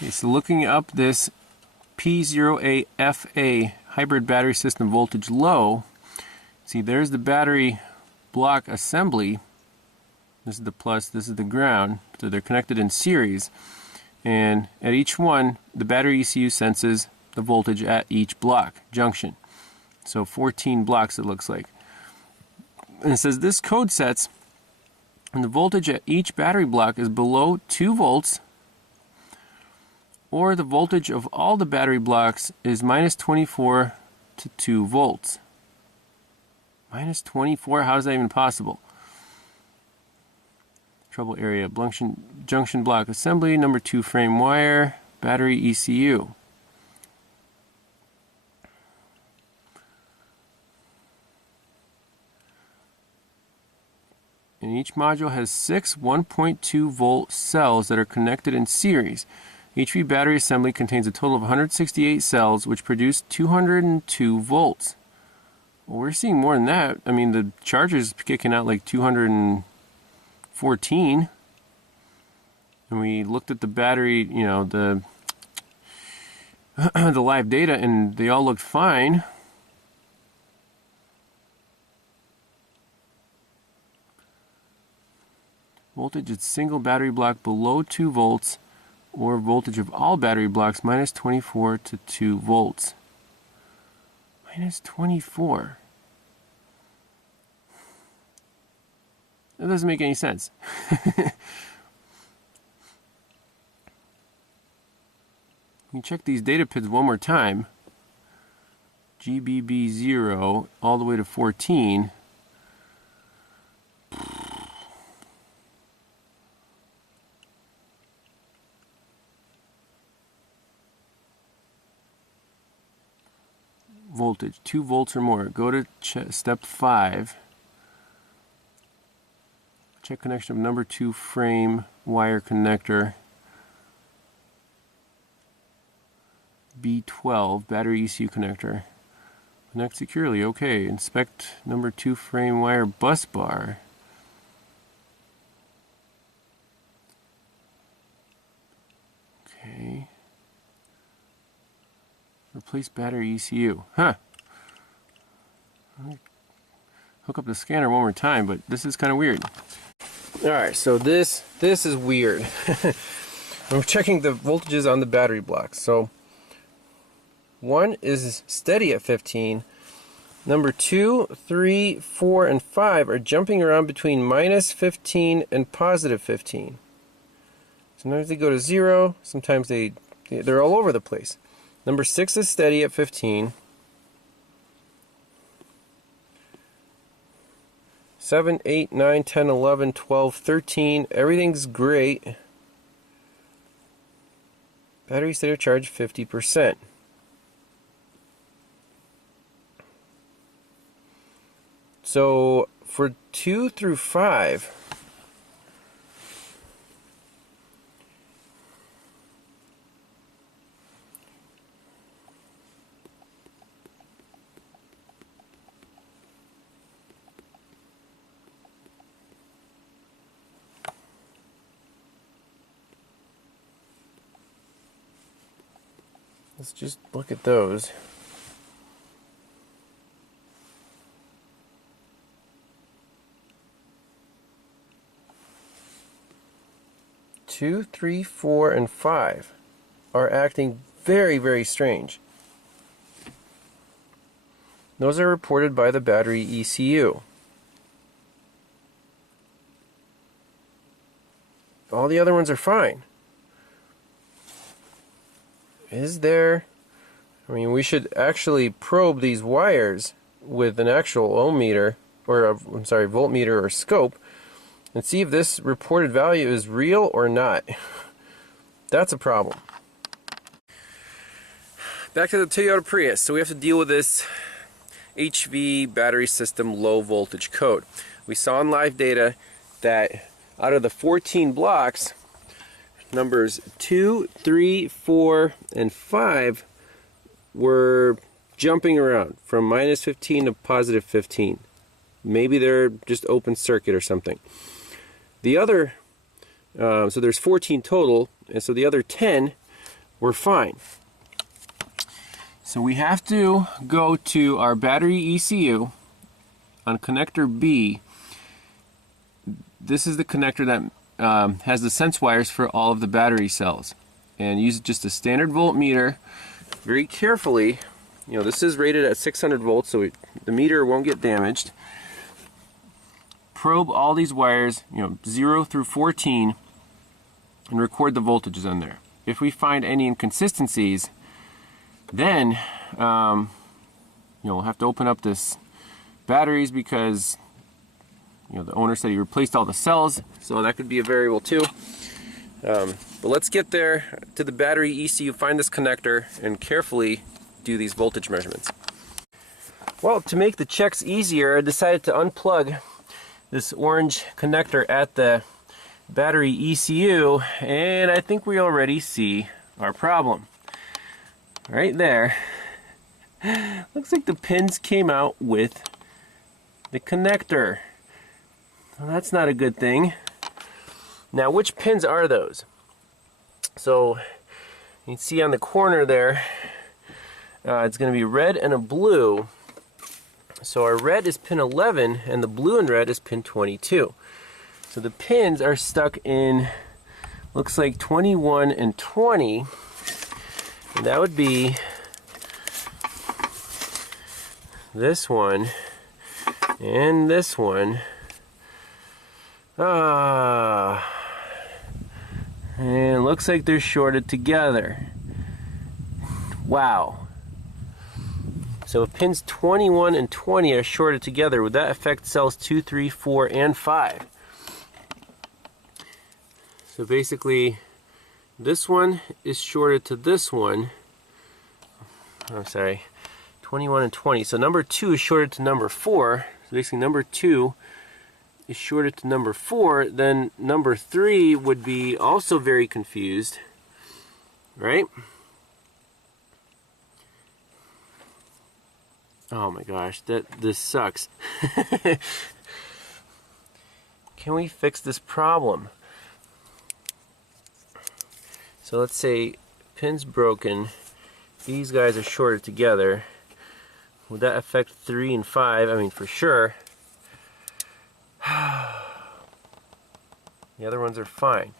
Okay, so looking up this P0AFA hybrid battery system voltage low, see there's the battery block assembly. This is the plus, this is the ground, so they're connected in series, and at each one the battery ECU senses the voltage at each block junction. So 14 blocks it looks like. And it says this code sets when the voltage at each battery block is below 2 volts, or the voltage of all the battery blocks is minus 24 to 2 volts. Minus 24? How is that even possible? Trouble area, junction block assembly, number 2 frame wire, battery ECU. And each module has 6 1.2 volt cells that are connected in series. HV battery assembly contains a total of 168 cells which produce 202 volts. Well, we're seeing more than that. I mean, the charger's kicking out like 214. And we looked at the battery, you know, the the live data, and they all looked fine. Voltage at single battery block below 2 volts, or voltage of all battery blocks minus 24 to 2 volts. Minus 24. That doesn't make any sense. You check these data pins one more time. GBB0 all the way to 14. Voltage 2 volts or more. Go to step 5. Check connection of number 2 frame wire connector. B12 battery ECU connector. Connect securely. Okay. Inspect number 2 frame wire bus bar. Okay. Replace battery ECU. Huh. Hook up the scanner one more time, but this is kind of weird. Alright, so this is weird. I'm checking the voltages on the battery blocks. So 1 is steady at 15. Number 2, 3, 4, and 5 are jumping around between minus 15 and positive 15. Sometimes they go to 0, sometimes they're all over the place. Number 6 is steady at 15. 7, 8, 9, 10, 11, 12, 13. Everything's great. Battery state of charge 50%. So for 2 through 5, let's just look at those. Two, 3, 4, and 5 are acting very, very strange. Those are reported by the battery ECU. All the other ones are fine. Is there... I mean, we should actually probe these wires with an actual ohm meter, or I'm sorry, voltmeter or scope, and see if this reported value is real or not. That's a problem. Back to the Toyota Prius. So we have to deal with this HV battery system low voltage code. We saw in live data that out of the 14 blocks, numbers 2, 3, 4, and 5 were jumping around from minus 15 to positive 15. Maybe they're just open circuit or something. The other, so there's 14 total, and so the other 10 we're fine. So we have to go to our battery ECU on connector B. This is the connector that has the sense wires for all of the battery cells, and use just a standard voltmeter very carefully. You know, this is rated at 600 volts, so the meter won't get damaged. Probe all these wires, you know, 0 through 14, and record the voltages on there. If we find any inconsistencies, then you know, we'll have to open up this batteries, because you know, the owner said he replaced all the cells, so that could be a variable too. But let's get there to the battery ECU, find this connector, and carefully do these voltage measurements. Well, to make the checks easier, I decided to unplug this orange connector at the battery ECU, and I think we already see our problem. Right there. Looks like the pins came out with the connector. Well, that's not a good thing. Now, which pins are those? So you can see on the corner there, it's going to be red and a blue. So our red is pin 11 and the blue and red is pin 22. So the pins are stuck in, looks like 21 and 20. And that would be this one and this one. And it looks like they're shorted together. Wow. So if pins 21 and 20 are shorted together, would that affect cells 2, 3, 4, and 5? So basically, this one is shorted to this one. I'm sorry, 21 and 20. So number 2 is shorted to number 4. So basically number 2 is shorted to number 4. Then number 3 would be also very confused, right? Oh my gosh, this sucks. Can we fix this problem? So let's say pin's broken, these guys are shorted together. Would that affect 3 and 5? I mean, for sure. The other ones are fine.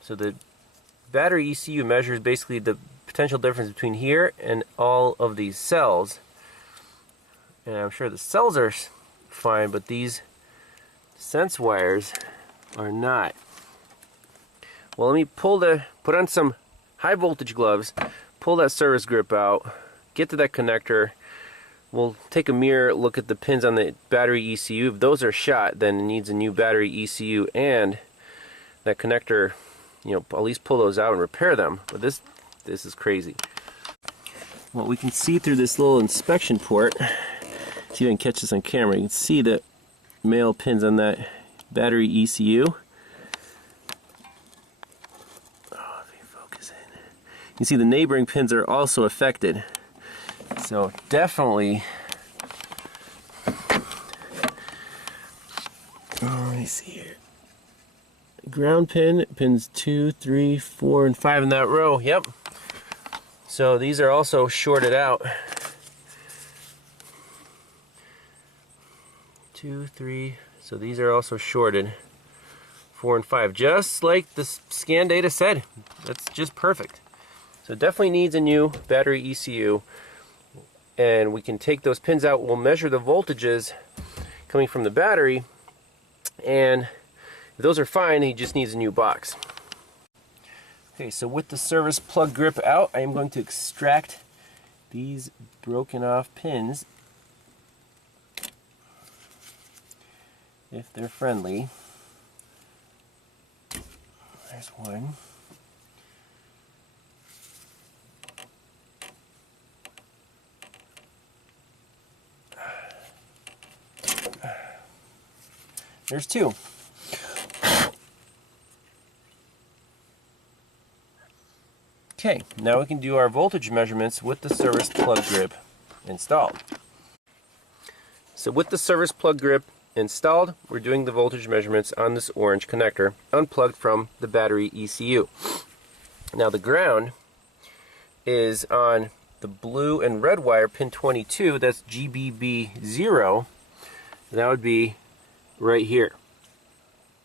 So the battery ECU measures basically the potential difference between here and all of these cells. And I'm sure the cells are fine, but these sense wires are not. Well, let me put on some high voltage gloves, pull that service grip out, get to that connector. We'll take a mirror look at the pins on the battery ECU. If those are shot, then it needs a new battery ECU and that connector, you know, at least pull those out and repair them. But this is crazy. Well, we can see through this little inspection port. See if I can catch this on camera. You can see the male pins on that battery ECU. Oh, if you focus in. You can see the neighboring pins are also affected. So definitely, let me see here. Ground pin, pins 2, 3, 4, and 5 in that row. Yep. So these are also shorted out. 2, 3, so these are also shorted. 4 and 5, just like the scan data said. That's just perfect. So it definitely needs a new battery ECU. And we can take those pins out, we'll measure the voltages coming from the battery, and if those are fine, he just needs a new box. Okay, so with the service plug grip out, I am going to extract these broken off pins, if they're friendly. There's one. There's 2. Okay, now we can do our voltage measurements with the service plug grip installed. So with the service plug grip installed, we're doing the voltage measurements on this orange connector, unplugged from the battery ECU. Now the ground is on the blue and red wire, pin 22, that's GBB0. That would be right here.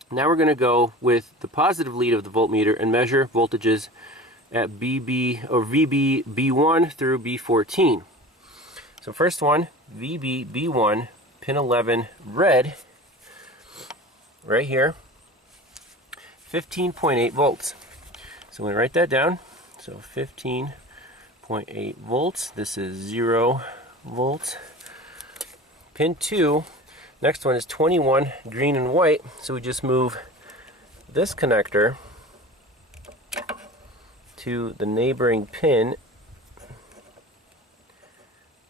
Now we're going to go with the positive lead of the voltmeter and measure voltages at VB B1 through B14. So first one, VB B1, pin 11, red, right here, 15.8 volts. So I'm going to write that down. So 15.8 volts. This is 0 volts. Pin 2, next one is 21, green and white. So we just move this connector to the neighboring pin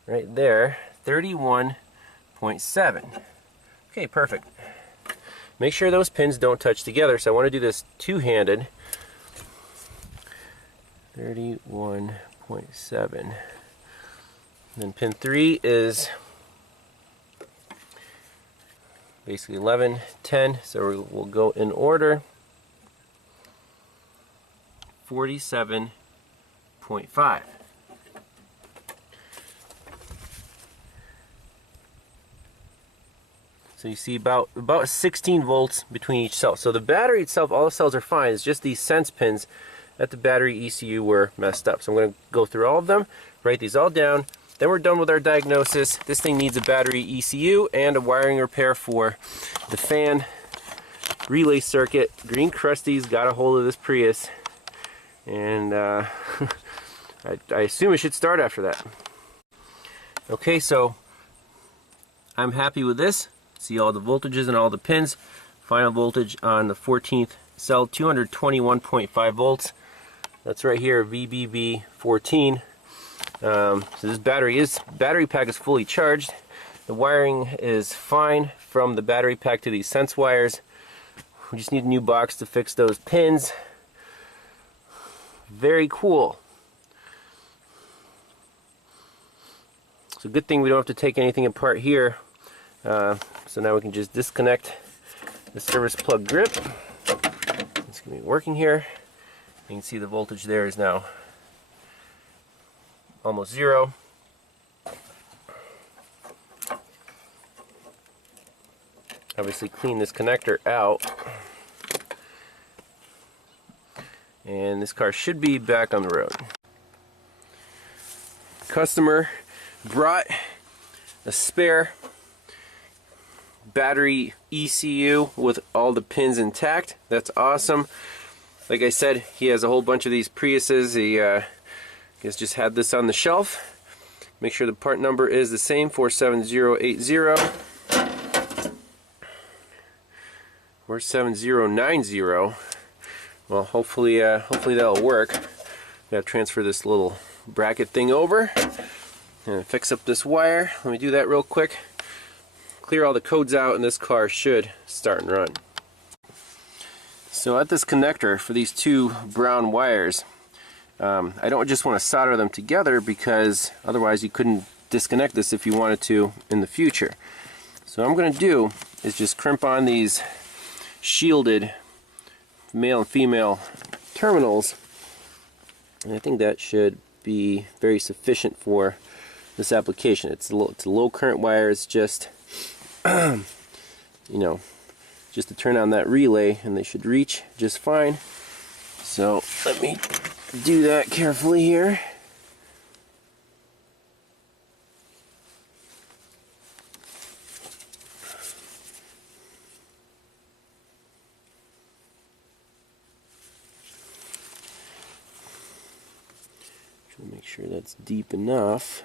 right there, 31.7. Okay, perfect. Make sure those pins don't touch together. So I want to do this two-handed. 31.7. Then pin 3 is basically 11, 10. So we'll go in order. 47.5. So you see about 16 volts between each cell. So the battery itself, all the cells are fine. It's just these sense pins at the battery ECU were messed up. So I'm going to go through all of them, write these all down. Then we're done with our diagnosis. This thing needs a battery ECU and a wiring repair for the fan relay circuit. Green Krusty's got a hold of this Prius, and I assume it should start after that. Okay, so I'm happy with this. See all the voltages and all the pins. Final voltage on the 14th cell, 221.5 volts. That's right here, VBB14. So this battery pack is fully charged. The wiring is fine from the battery pack to these sense wires. We just need a new box to fix those pins. Very cool. So good thing we don't have to take anything apart here. So now we can just disconnect the service plug grip. It's going to be working here. You can see the voltage there is now almost 0. Obviously clean this connector out. And this car should be back on the road. Customer brought a spare battery ECU with all the pins intact. That's awesome. Like I said, he has a whole bunch of these Priuses. He has just had this on the shelf. Make sure the part number is the same, 47080. 47090. Well, hopefully that'll work. Gotta transfer this little bracket thing over and fix up this wire. Let me do that real quick. Clear all the codes out, and this car should start and run. So at this connector for these two brown wires, I don't just want to solder them together, because otherwise you couldn't disconnect this if you wanted to in the future. So what I'm going to do is just crimp on these shielded male and female terminals, and I think that should be very sufficient for this application. It's a low current wire. It's just you know, just to turn on that relay, and they should reach just fine. So let me do that carefully here. Try to make sure that's deep enough.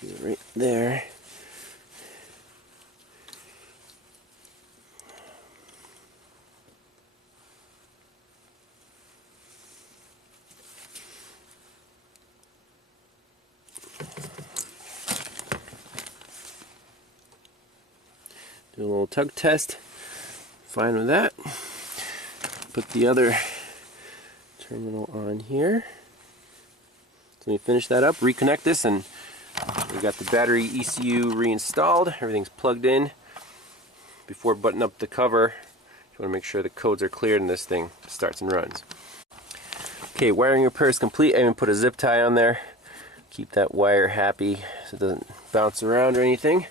Do it right there. Do a little tug test. Fine with that. Put the other terminal on here. So let me finish that up, reconnect this, and We got the battery ECU reinstalled. Everything's plugged in. Before buttoning up the cover, you want to make sure the codes are cleared and this thing starts and runs. Okay, wiring repair is complete. I even put a zip tie on there. Keep that wire happy so it doesn't bounce around or anything.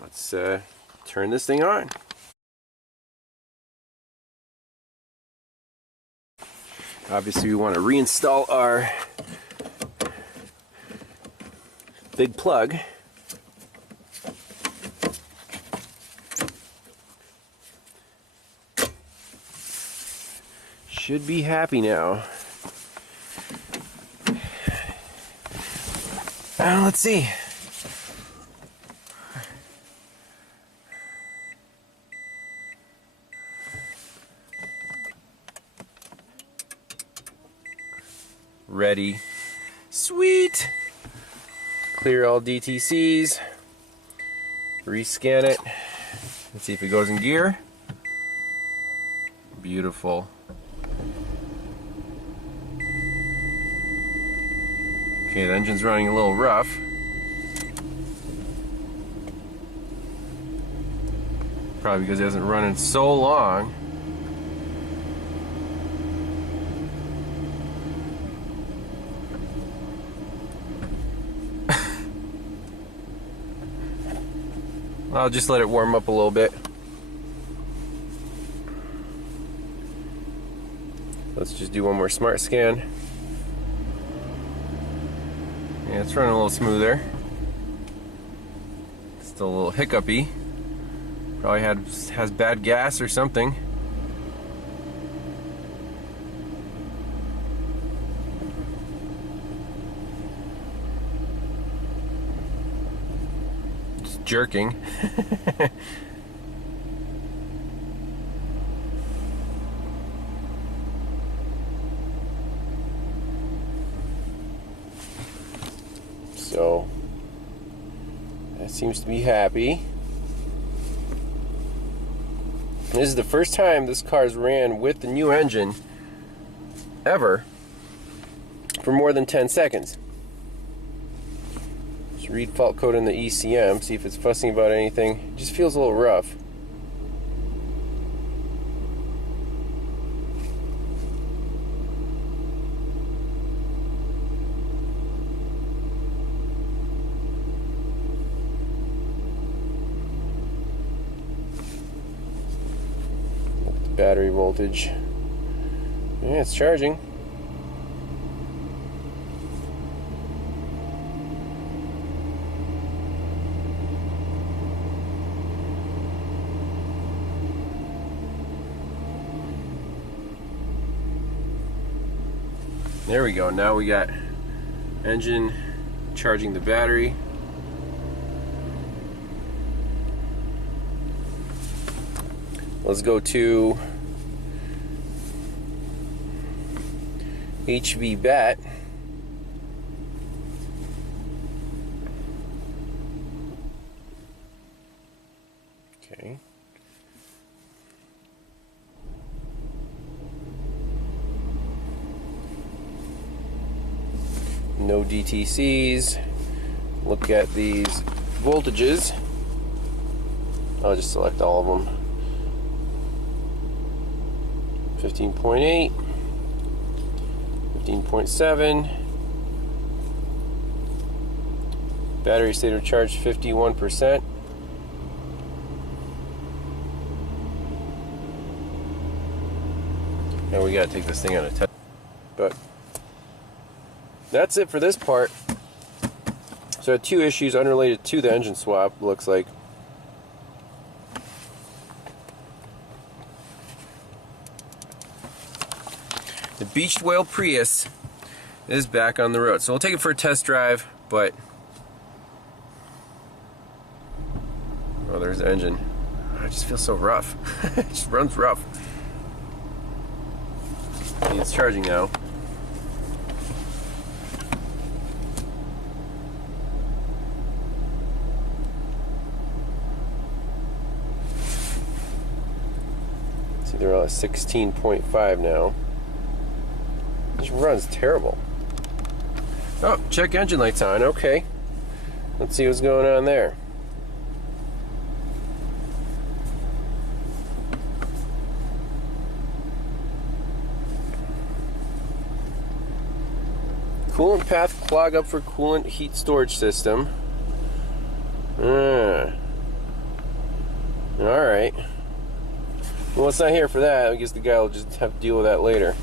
Let's turn this thing on. Obviously, we want to reinstall our big plug. Should be happy now. Let's see. Ready. Sweet. Clear all DTCs. Rescan it. Let's see if it goes in gear. Beautiful. Okay, the engine's running a little rough. Probably because it hasn't run in so long. I'll just let it warm up a little bit. Let's just do one more smart scan. Yeah, it's running a little smoother. Still a little hiccupy. Probably has bad gas or something. Just jerking. So that seems to be happy. This is the first time this car's ran with the new engine ever for more than 10 seconds. Just read fault code in the ECM, see if it's fussing about anything. It just feels a little rough. Battery voltage. Yeah, it's charging. There we go. Now we got engine charging the battery. Let's go to HV bat. Okay. No DTCs. Look at these voltages. I'll just select all of them. 15.8, 15.7, battery state of charge 51%. Now we gotta take this thing on a test. But that's it for this part. So I had two issues unrelated to the engine swap, looks like. The beached whale Prius is back on the road. So we'll take it for a test drive, but oh, there's the engine. It just feels so rough. It just runs rough. It's charging now. See, they're all at 16.5 now. It just runs terrible. Oh, check engine lights on. Okay. Let's see what's going on there. Coolant path clog up for coolant heat storage system. Alright. Well, it's not here for that. I guess the guy will just have to deal with that later.